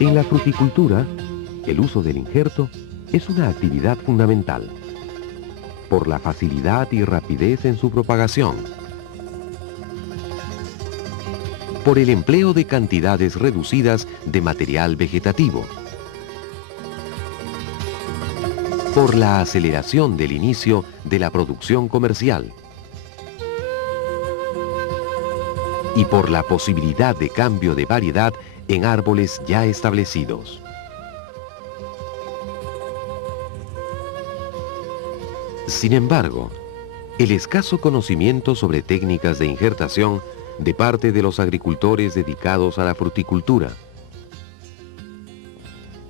En la fruticultura, el uso del injerto es una actividad fundamental, por la facilidad y rapidez en su propagación, por el empleo de cantidades reducidas de material vegetativo, por la aceleración del inicio de la producción comercial y por la posibilidad de cambio de variedad en árboles ya establecidos. Sin embargo, el escaso conocimiento sobre técnicas de injertación de parte de los agricultores dedicados a la fruticultura,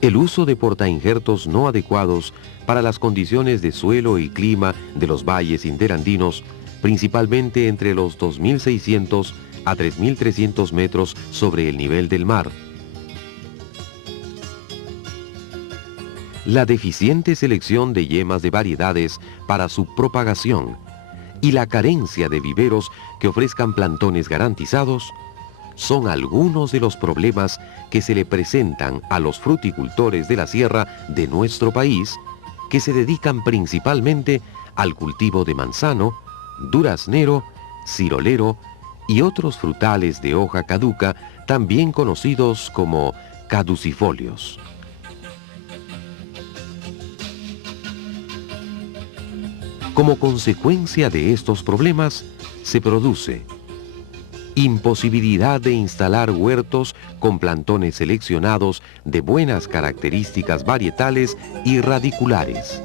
el uso de portainjertos no adecuados para las condiciones de suelo y clima de los valles interandinos, principalmente entre los 2.600 a 3.300 metros sobre el nivel del mar, la deficiente selección de yemas de variedades para su propagación y la carencia de viveros que ofrezcan plantones garantizados son algunos de los problemas que se le presentan a los fruticultores de la sierra de nuestro país, que se dedican principalmente al cultivo de manzano, duraznero, cirolero y otros frutales de hoja caduca, también conocidos como caducifolios. Como consecuencia de estos problemas, se produce imposibilidad de instalar huertos con plantones seleccionados de buenas características varietales y radiculares,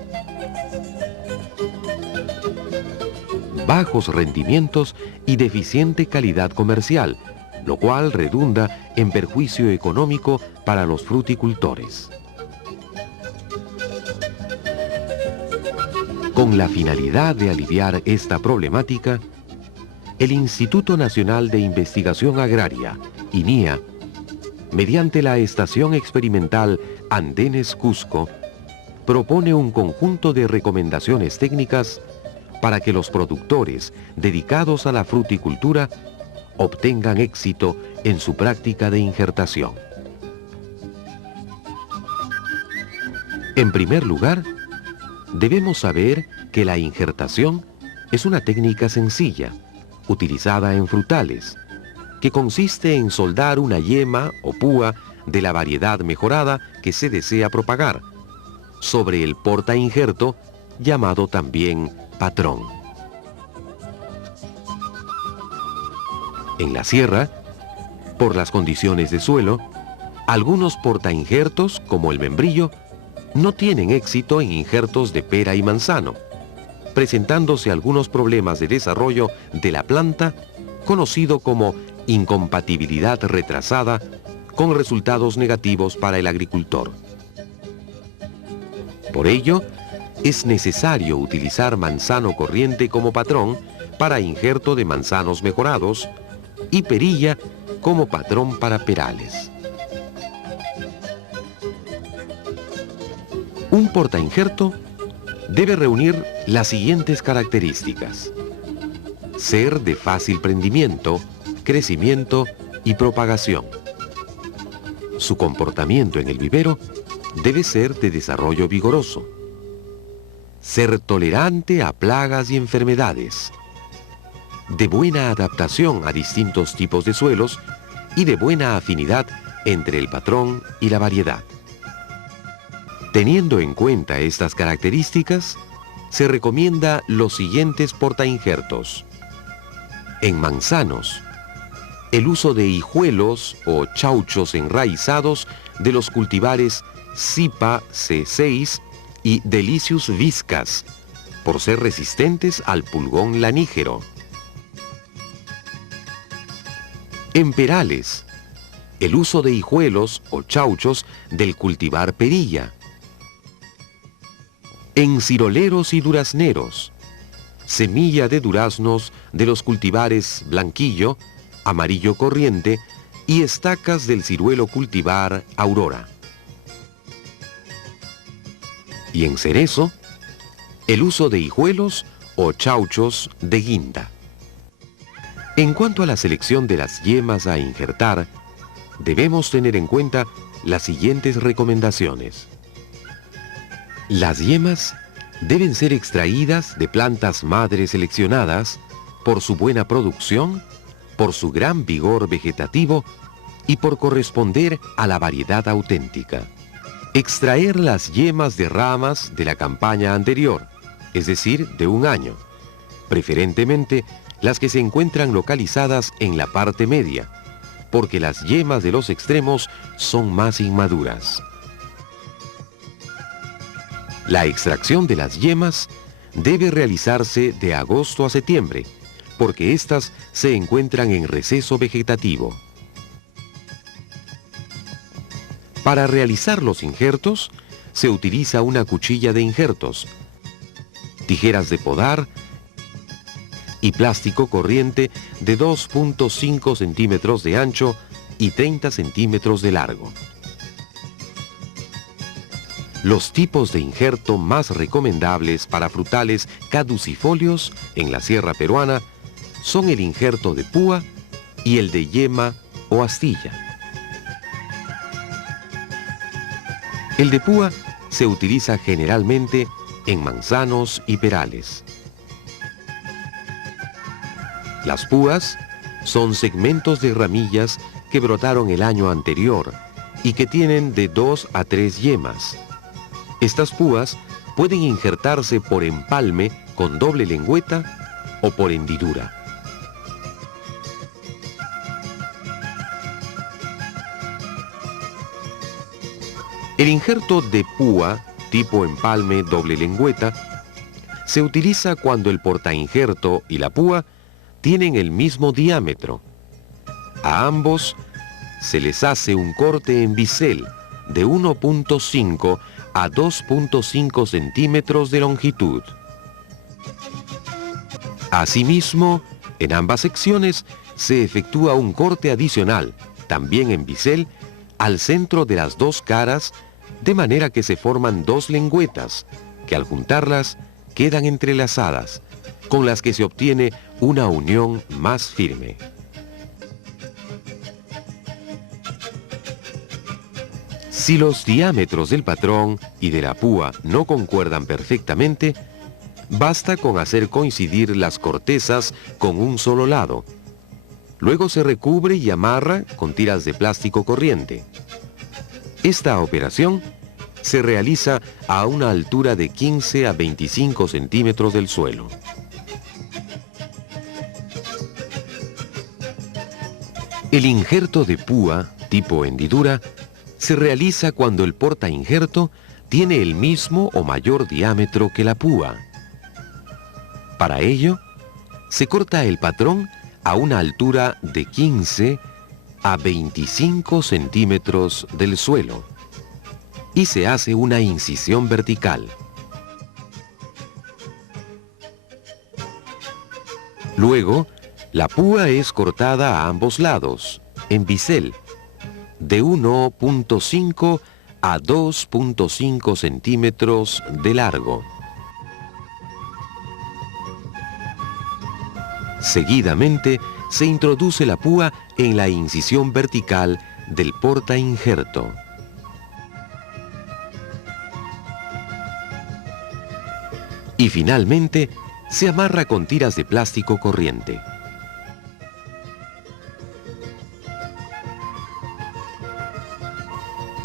bajos rendimientos y deficiente calidad comercial, lo cual redunda en perjuicio económico para los fruticultores. Con la finalidad de aliviar esta problemática, el Instituto Nacional de Investigación Agraria, INIA, mediante la Estación Experimental Andenes Cusco, propone un conjunto de recomendaciones técnicas para que los productores dedicados a la fruticultura obtengan éxito en su práctica de injertación. En primer lugar, debemos saber que la injertación es una técnica sencilla, utilizada en frutales, que consiste en soldar una yema o púa de la variedad mejorada que se desea propagar sobre el portainjerto, llamado también patrón. En la sierra, por las condiciones de suelo, algunos portainjertos, como el membrillo, no tienen éxito en injertos de pera y manzano, presentándose algunos problemas de desarrollo de la planta, conocido como incompatibilidad retrasada, con resultados negativos para el agricultor. Por ello, es necesario utilizar manzano corriente como patrón para injerto de manzanos mejorados y perilla como patrón para perales. Un portainjerto debe reunir las siguientes características: ser de fácil prendimiento, crecimiento y propagación. Su comportamiento en el vivero debe ser de desarrollo vigoroso. Ser tolerante a plagas y enfermedades. De buena adaptación a distintos tipos de suelos y de buena afinidad entre el patrón y la variedad. Teniendo en cuenta estas características, se recomienda los siguientes portainjertos. En manzanos, el uso de hijuelos o chauchos enraizados de los cultivares Cipa C6 y Delicius viscas, por ser resistentes al pulgón lanígero. En perales, el uso de hijuelos o chauchos del cultivar perilla. En ciroleros y durazneros, semilla de duraznos de los cultivares blanquillo, amarillo corriente y estacas del ciruelo cultivar Aurora. Y en cerezo, el uso de hijuelos o chauchos de guinda. En cuanto a la selección de las yemas a injertar, debemos tener en cuenta las siguientes recomendaciones. Las yemas deben ser extraídas de plantas madres seleccionadas por su buena producción, por su gran vigor vegetativo y por corresponder a la variedad auténtica. Extraer las yemas de ramas de la campaña anterior, es decir, de un año, preferentemente las que se encuentran localizadas en la parte media, porque las yemas de los extremos son más inmaduras. La extracción de las yemas debe realizarse de agosto a septiembre, porque éstas se encuentran en receso vegetativo. Para realizar los injertos, se utiliza una cuchilla de injertos, tijeras de podar y plástico corriente de 2.5 centímetros de ancho y 30 centímetros de largo. Los tipos de injerto más recomendables para frutales caducifolios en la sierra peruana son el injerto de púa y el de yema o astilla. El de púa se utiliza generalmente en manzanos y perales. Las púas son segmentos de ramillas que brotaron el año anterior y que tienen de 2 a 3 yemas. Estas púas pueden injertarse por empalme con doble lengüeta o por hendidura. El injerto de púa tipo empalme doble lengüeta se utiliza cuando el portainjerto y la púa tienen el mismo diámetro. A ambos se les hace un corte en bisel de 1.5 a 2.5 centímetros de longitud. Asimismo, en ambas secciones se efectúa un corte adicional, también en bisel, al centro de las dos caras, de manera que se forman dos lengüetas, que al juntarlas quedan entrelazadas, con las que se obtiene una unión más firme. Si los diámetros del patrón y de la púa no concuerdan perfectamente, basta con hacer coincidir las cortezas con un solo lado. Luego se recubre y amarra con tiras de plástico corriente. Esta operación se realiza a una altura de 15 a 25 centímetros del suelo. El injerto de púa, tipo hendidura, se realiza cuando el portainjerto tiene el mismo o mayor diámetro que la púa. Para ello, se corta el patrón a una altura de 15 a 25 centímetros del suelo y se hace una incisión vertical. Luego, la púa es cortada a ambos lados, en bisel, de 1.5 a 2.5 centímetros de largo. Seguidamente, se introduce la púa en la incisión vertical del portainjerto. Y finalmente, se amarra con tiras de plástico corriente.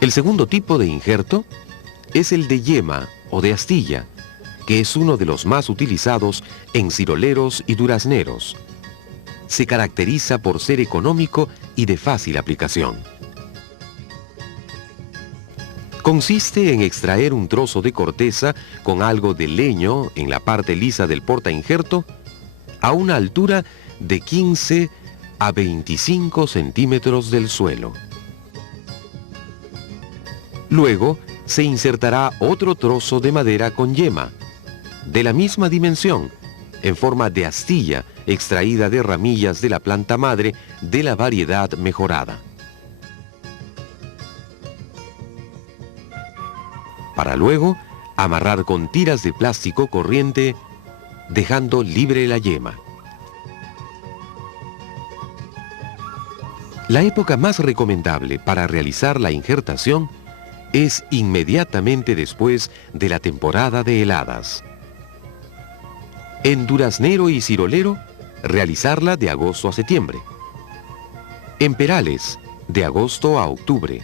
El segundo tipo de injerto es el de yema o de astilla, que es uno de los más utilizados en ciroleros y durazneros. Se caracteriza por ser económico y de fácil aplicación. Consiste en extraer un trozo de corteza con algo de leño en la parte lisa del portainjerto a una altura de 15 a 25 centímetros del suelo. Luego se insertará otro trozo de madera con yema, de la misma dimensión, en forma de astilla extraída de ramillas de la planta madre de la variedad mejorada. Para luego amarrar con tiras de plástico corriente, dejando libre la yema. La época más recomendable para realizar la injertación es inmediatamente después de la temporada de heladas. En duraznero y cirolero, realizarla de agosto a septiembre. En perales, de agosto a octubre.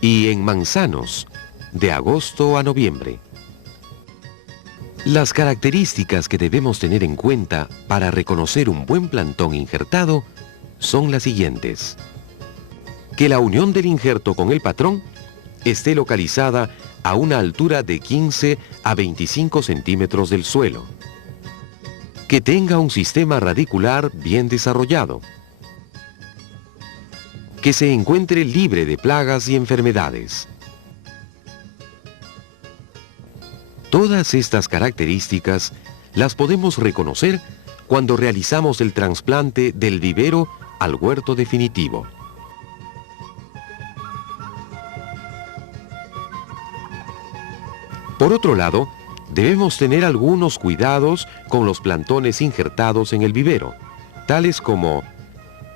Y en manzanos, de agosto a noviembre. Las características que debemos tener en cuenta para reconocer un buen plantón injertado son las siguientes. Que la unión del injerto con el patrón esté localizada a una altura de 15 a 25 centímetros del suelo. Que tenga un sistema radicular bien desarrollado. Que se encuentre libre de plagas y enfermedades. Todas estas características las podemos reconocer cuando realizamos el trasplante del vivero al huerto definitivo. Por otro lado, debemos tener algunos cuidados con los plantones injertados en el vivero, tales como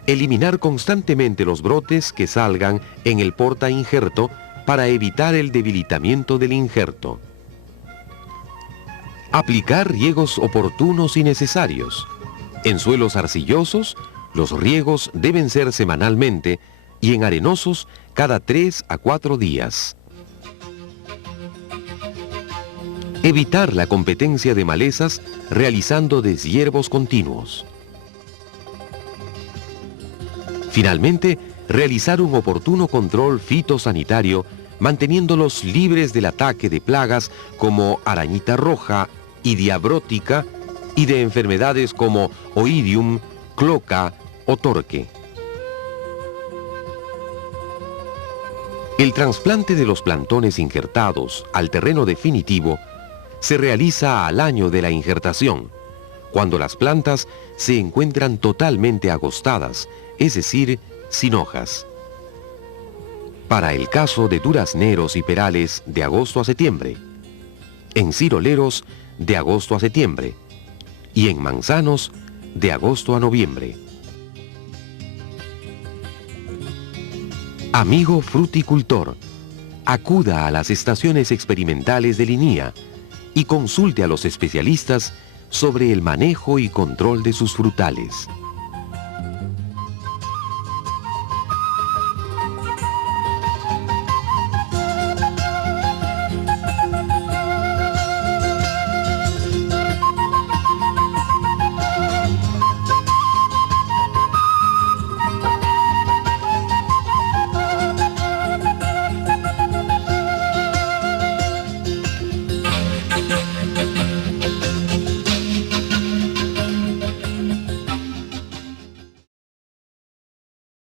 eliminar constantemente los brotes que salgan en el porta injerto para evitar el debilitamiento del injerto. Aplicar riegos oportunos y necesarios. En suelos arcillosos, los riegos deben ser semanalmente y en arenosos cada 3 a 4 días. Evitar la competencia de malezas realizando deshiervos continuos. Finalmente, realizar un oportuno control fitosanitario manteniéndolos libres del ataque de plagas como arañita roja y diabrótica y de enfermedades como oidium, cloca o torque. El trasplante de los plantones injertados al terreno definitivo se realiza al año de la injertación, cuando las plantas se encuentran totalmente agostadas, es decir, sin hojas. Para el caso de durazneros y perales, de agosto a septiembre. En ciroleros, de agosto a septiembre. Y en manzanos, de agosto a noviembre. Amigo fruticultor, acuda a las estaciones experimentales de Linía y consulte a los especialistas sobre el manejo y control de sus frutales.